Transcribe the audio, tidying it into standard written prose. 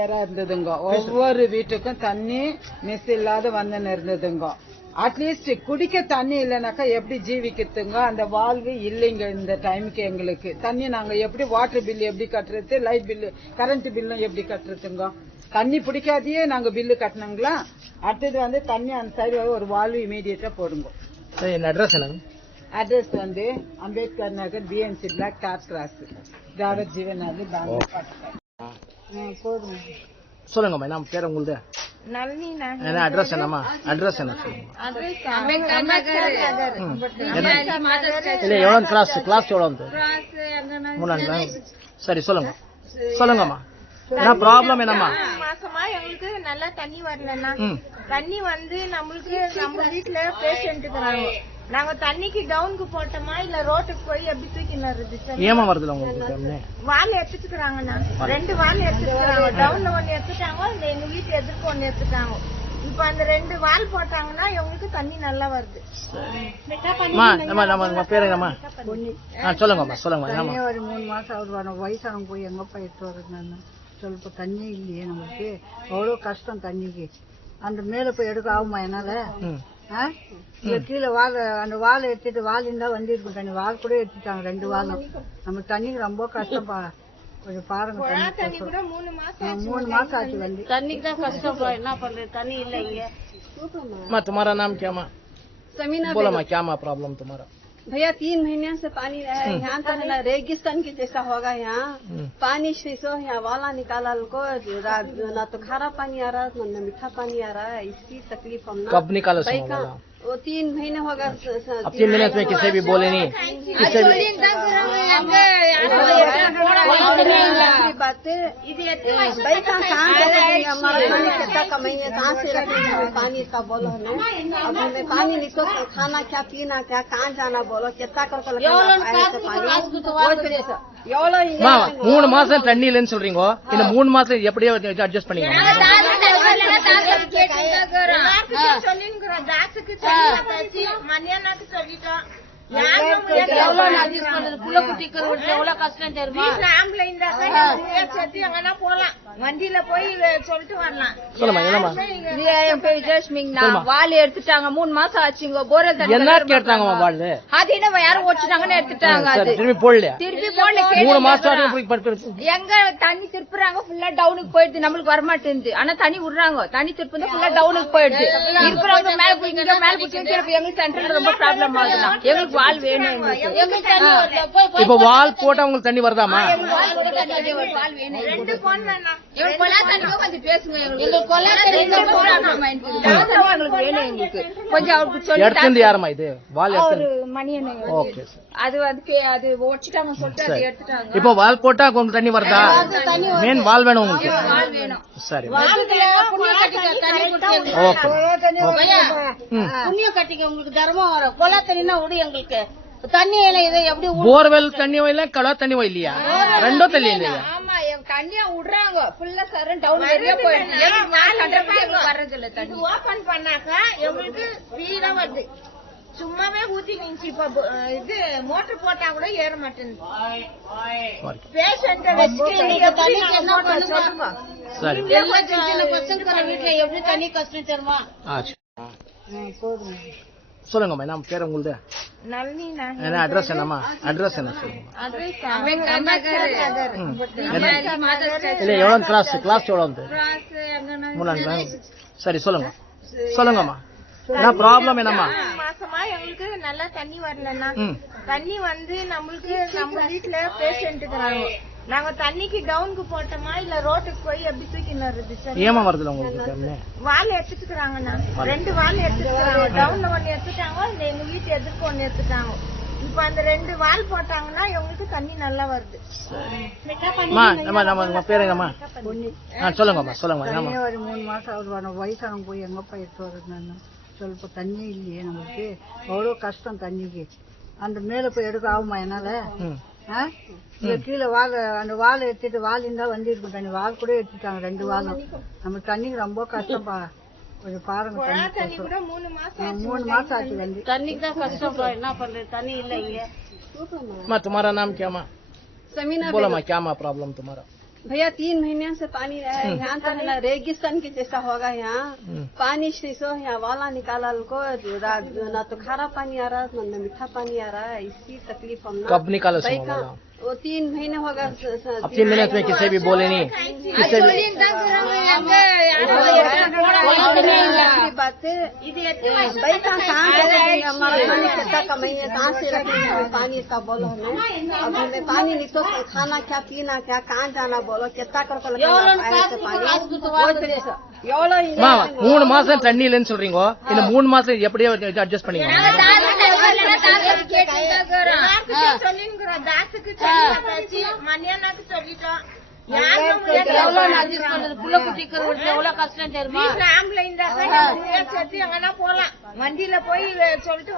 இருந்ததுங்க. ஒவ்வொரு வீட்டுக்கும் தண்ணி மிஸ் இல்லாத வந்து இருந்ததுங்க. அட்லீஸ்ட் குடிக்க தண்ணி இல்லைனாக்கா எப்படி ஜீவிக்கிறதுங்க? அந்த வாழ்வு இல்லைங்க இந்த டைமுக்கு. எங்களுக்கு தண்ணி நாங்க எப்படி வாட்டர் பில் எப்படி கட்டுறது, லைட் பில்லு கரண்ட் பில்லும் எப்படி கட்டுறதுங்க? தண்ணி பிடிக்காதையே நாங்க பில்லு கட்டணுங்களா? அடுத்தது வந்து தண்ணி அந்த சைடு ஒரு வாழ்வு இமீடியட்டா போடுங்க. அட்ரஸ் வந்து Ambedkar Nagar, BNC black, top cross, திராவிட ஜீவன் நகர், பெங்களூர். போதும். சொல்லுங்கம்மா, என்ன பேர் உங்களுது? என்ன அட்ரஸ் என்னம்மா? அட்ரஸ் என்ன இல்ல, எவ்வளவு கிளாஸ் எவ்வளவு வந்து? சரி, சொல்லுங்க சொல்லுங்கம்மா, என்ன ப்ராப்ளம் என்னம்மா? மாசமா எங்களுக்கு நல்லா தண்ணி வரலன்னா, தண்ணி வந்து நம்மளுக்கு நம்ம வீட்டுல பேஷண்ட் இருக்கிறாங்க. நாங்க தண்ணிக்கு டவுனுக்கு போட்டோமா இல்ல ரோட்டுக்கு போய் எப்படி தூக்கினது? ஏமா வருதுல உங்களுக்கு? வால் எடுத்துக்கிறாங்கண்ணா, 2 வால் எடுத்துக்கிறாங்க. டவுன்ல 1 எடுத்துட்டாங்க, எங்க வீட்டு எதிர்க்கு 1 எடுத்துட்டாங்க. இப்ப அந்த 2 வால் போட்டாங்கன்னா எங்களுக்கு தண்ணி நல்லா வருது. சொல்லுங்கம்மா, சொல்லுங்க. ஒரு 3 மாசம் ஆகுது. வயசானவங்க போய் எங்க போயிட்டு வருது? சொல்ல தண்ணி இல்லையே நம்மளுக்கு, எவ்வளவு கஷ்டம் தண்ணிக்கு. அந்த மேல போய் எடுக்க ஆகுமா என்னால? கீழே வாழை, அந்த வாழை எடுத்துட்டு வால் இருந்தா வந்து இருக்கும் தண்ணி. வால் கூட எடுத்துட்டாங்க 2 வாரம். நம்ம தண்ணிக்கு ரொம்ப கஷ்டப்பா. கொஞ்சம் பாருங்க. 3 மாசம் ஆச்சு வந்து. தண்ணிக்கு தான் கஷ்டப்பா, என்ன பண்றது? தண்ணி இல்ல இங்க. तुम्हारा नाम क्या माँ? बोला माँ, क्या माँ प्रॉब्लम तुम्हारा? भैया 3 महीने से पानी यहाँ तक ना रेगिस्तान के जैसा होगा। यहाँ पानी से सो यहाँ वाला निकाला को, ना तो खारा पानी आ रहा है ना मीठा पानी आ रहा है। इसकी तकलीफ हम कब निकाला? वो 3 महीने होगा। अब 3 महीने में किसी भी बोले नहीं? किसी भी बात भाई का कितना कमाइए, कहाँ से रखेंगे पानी का? बोलो हमें, अब हमें पानी नहीं तो खाना क्या, पीना क्या, कहाँ जाना? बोलो कितना कर 3 மாசம் தண்ணி இல்லைன்னு சொல்றீங்க. இந்த 3 மாசம் எப்படியோ அட்ஜஸ்ட் பண்ணிக்கலாம். மணியானாக்கு சொல்லிட்டோம். போலாம், வண்டியில போய் சொல்லிட்டு வரலாம். என் பேர் விஜயலட்சுமிங்கண்ணா. வால் எடுத்துட்டாங்க, 3 மாசம் ஆச்சுங்க. போரல் தண்ணி என்ன கேட்டாங்க வால்? அது என்ன யாரும் ஓடிச்சுட்டாங்கன்னு எடுத்துட்டாங்க. திருப்பி போடல. திருப்பி போடல. 3 மாசம் எங்க தண்ணி திருப்புறாங்க, ஃபுல்லா டவுனுக்கு போயிடுது. நம்மளுக்கு வரமாட்டேங்குது. ஆனா தண்ணி விடுறாங்க, தண்ணி திருப்பி ஃபுல்லா டவுனுக்கு போயிடுது. இருக்கிறவங்க மேல போய் மேல போய் எங்களுக்கு சென்ட்ரல் ரொம்ப ப்ராப்ளம் ஆகுதுண்ணா. எங்களுக்கு வால் வேணும். இப்ப வால் போட்டா உங்களுக்கு தண்ணி வருதாமா? கொஞ்சம் யாரமா இது வால்? அது அது ஓடிச்சிட்டாங்க சொல்லிட்டு அதை எடுத்துட்டாங்க. இப்போ வால் போட்டா உங்களுக்கு தண்ணி வருதா? மெயின் வால் வேணும் உங்களுக்கு. சரி, புண்ணியம் கட்டிக்க உங்களுக்கு தர்மம் வரும். கொலா தண்ணினா விடு எங்களுக்கு. தண்ணி எப்படி போர்வெல் தண்ணி இல்ல, கலா தண்ணி இல்லையா? ரெண்டும் தண்ணி இல்லையா? ஆமா, தண்ணியா விடுறாங்க. ஃபுல்லா சரண் டவுன் ஏரியா போயிடுது. வர்றது இல்ல தண்ணி. ஓபன் பண்ணாக்கா எங்களுக்கு ஸ்பீடா வருது. சும்மாவே ஊத்தி நின்று. இப்ப இது மோட்டர் போட்டா கூட ஏற மாட்டேங்குது. பேஷண்ட் வீட்டுல எப்படி தண்ணி கஷ்டம் தருமா? சொல்லுங்கம்மா, என்ன பேர் உங்களுது? என்ன அட்ரஸ் என்னம்மா? அட்ரஸ் என்ன இல்ல, எவ்வளவு கிளாஸ் எவ்வளவு வந்து? சரி, சொல்லுங்க சொல்லுங்கம்மா, என்ன ப்ராப்ளம் என்னம்மா? மாசமா எங்களுக்கு நல்லா தண்ணி வரலன்னா, தண்ணி வந்து நம்மளுக்கு நம்ம வீட்டுல பேஷண்ட் இருக்கிறாங்க. நாங்க தண்ணிக்கு டவுனுக்கு போட்டோமா இல்ல ரோட்டுக்கு போய் எப்படி தூக்கினது? ஏமா வருதுல உங்களுக்கு? வால் எடுத்துக்கிறாங்கண்ணா, 2 வால் எடுத்துக்கிறாங்க. டவுன்ல 1 எடுத்துட்டாங்க, எங்க வீட்டு எதிர்க்கு 1 எடுத்துட்டாங்க. இப்ப அந்த 2 வால் போட்டாங்கன்னா எங்களுக்கு தண்ணி நல்லா வருது. பேரு என்னம்மா? சொல்லுங்கம்மா, சொல்லுங்க. ஒரு 3 மாசம் ஆகுது. வயசானவங்க போய் எங்க போயிட்டு வருது? சொல்ல தண்ணி இல்லையே நம்மளுக்கு, எவ்வளவு கஷ்டம் தண்ணிக்கு. அந்த மேல போய் எடுக்க ஆகுமா என்னால? கீழே வாழை, அந்த வாழை எடுத்துட்டு வால் இருந்தா வந்து இருக்கும் தண்ணி. வால் கூட எடுத்துட்டாங்க 2 வாரம். நம்ம தண்ணிக்கு ரொம்ப கஷ்டப்பா. கொஞ்சம் பாருங்க. 3 மாசம் ஆச்சு வந்து. தண்ணிக்கு தான் கஷ்டப்பா, என்ன பண்றது? தண்ணி இல்ல இங்க. तुम्हारा नाम क्या माँ? बोला माँ, क्या माँ प्रॉब्लम तुम्हारा? भैया 3 महीने से पानी है यहाँ तो है ना रेगिस्तान के जैसा होगा यहाँ पानी से यहाँ वाला निकाला को ना तो खारा पानी आ रहा है ना मीठा पानी आ रहा है इसी तकलीफ हम कब निकाला वो 3 महीने होगा अब 3 महीने में किसी भी बोले नहीं किसी भी बात है पैसा कहाँ से हमारा पानी कितना कमाइए कहाँ से रखेंगे पानी का बोलो हमें अब हमें पानी नहीं तो खाना क्या पीना क्या कहाँ जाना बोलो कितना कर மாமா 3 மாசம் தண்ணி இல்லைன்னு சொல்றீங்க இந்த 3 மாசம் எப்படியே அட்ஜஸ்ட் பண்ணீங்க மணியானாக்கு சொல்லிட்டோம் ஆம்பளை இருந்தாக்கா எங்கன்னா போலாம் வண்டியில போய் சொல்லிட்டு